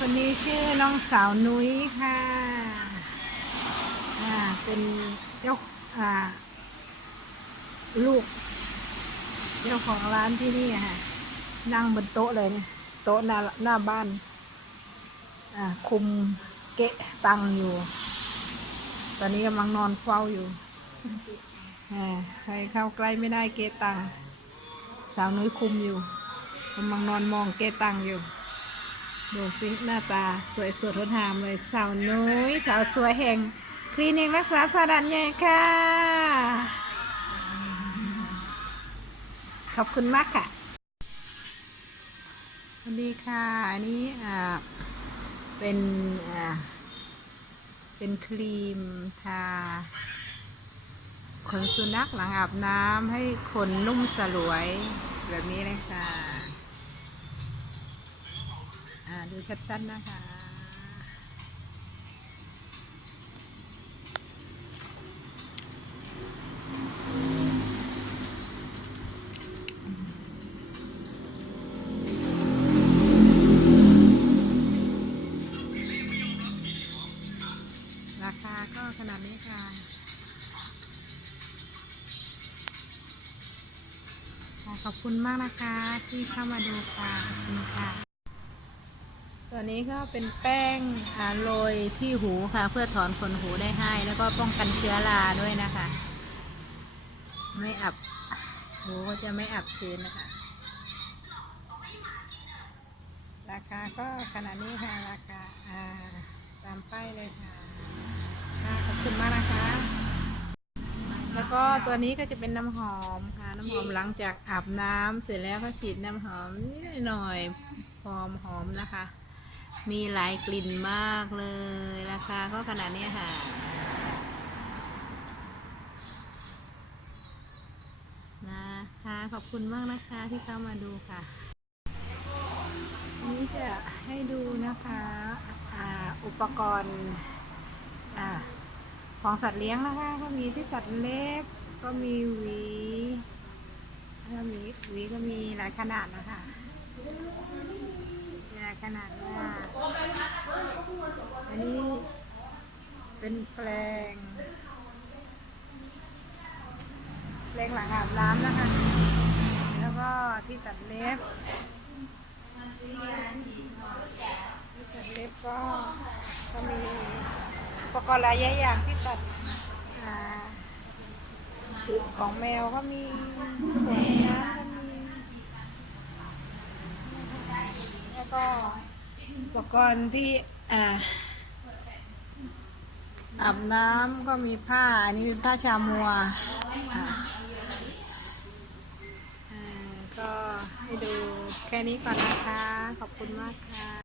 คนนี้ชื่อน้องสาวนุ้ยค่ะเป็นเจ้าลูกเจ้าของร้านที่นี่ค่ะนั่งบนโต๊ะเลยเนี่ยโต๊ะหน้าบ้านคุมเกะตังอยู่ตอนนี้กำลังนอนเฝ้าอยู่ใครเข้าใกล้ไม่ได้เกะตังสาวนุ้ยคุมอยู่กำลังนอนมองเกะตังอยู่ดูสิหน้าตาสวยสดงดงามเลยสาวนุ้ยสาวสวยแห่งคลินิกรักษาสัตว์ด่านใหญ่ค่ะขอบคุณมากค่ะสวัสดีค่ะอันนี้เป็นครีมทาขนสุนัขหลังอาบน้ำให้ขนนุ่มสลวยแบบนี้เลยค่ะดูชัดๆนะคะราคาก็ขนาดนี้ค่ะขอบคุณมากนะคะที่เข้ามาดูค่ะขอบคุณค่ะตัวนี้ก็เป็นแป้งโรยที่หูค่ะเพื่อถอนขนหูได้ให้แล้วก็ป้องกันเชื้อราด้วยนะคะไม่อับหูก็จะไม่อับชื้นนะคะราคาก็ขนาดนี้ค่ะราคาตามป้ายเลยค่ะขอบคุณมากนะคะแล้วก็ตัวนี้ก็จะเป็นน้ำหอมค่ะน้ำหอมหลังจากอาบน้ำเสร็จแล้วก็ฉีดน้ำหอมนิดหน่อยหอมนะคะมีหลายกลิ่นมากเลยราคาก็ขนาดนี้ค่ะนะคะขอบคุณมากนะคะที่เข้ามาดูค่ะนี้จะให้ดูนะคะอุปกรณ์ของสัตว์เลี้ยงนะคะก็มีที่ตัดเล็บก็มีหวีก็มีหลายขนาดนะคะมีหลายขนาดว่าอันนี้เป็นแปลงหลังอาบน้ำนะคะแล้วก็ที่ตัดเล็บก็มีอุปกรณ์หลายอย่างที่ตัดของแมวก็มีขวดน้ำก็มีแล้วก็อุปกรณ์ที่อาบน้ำก็มีผ้าอันนี้เป็นผ้าชามัวก็ให้ดูแค่นี้ก่อนนะคะขอบคุณมากค่ะ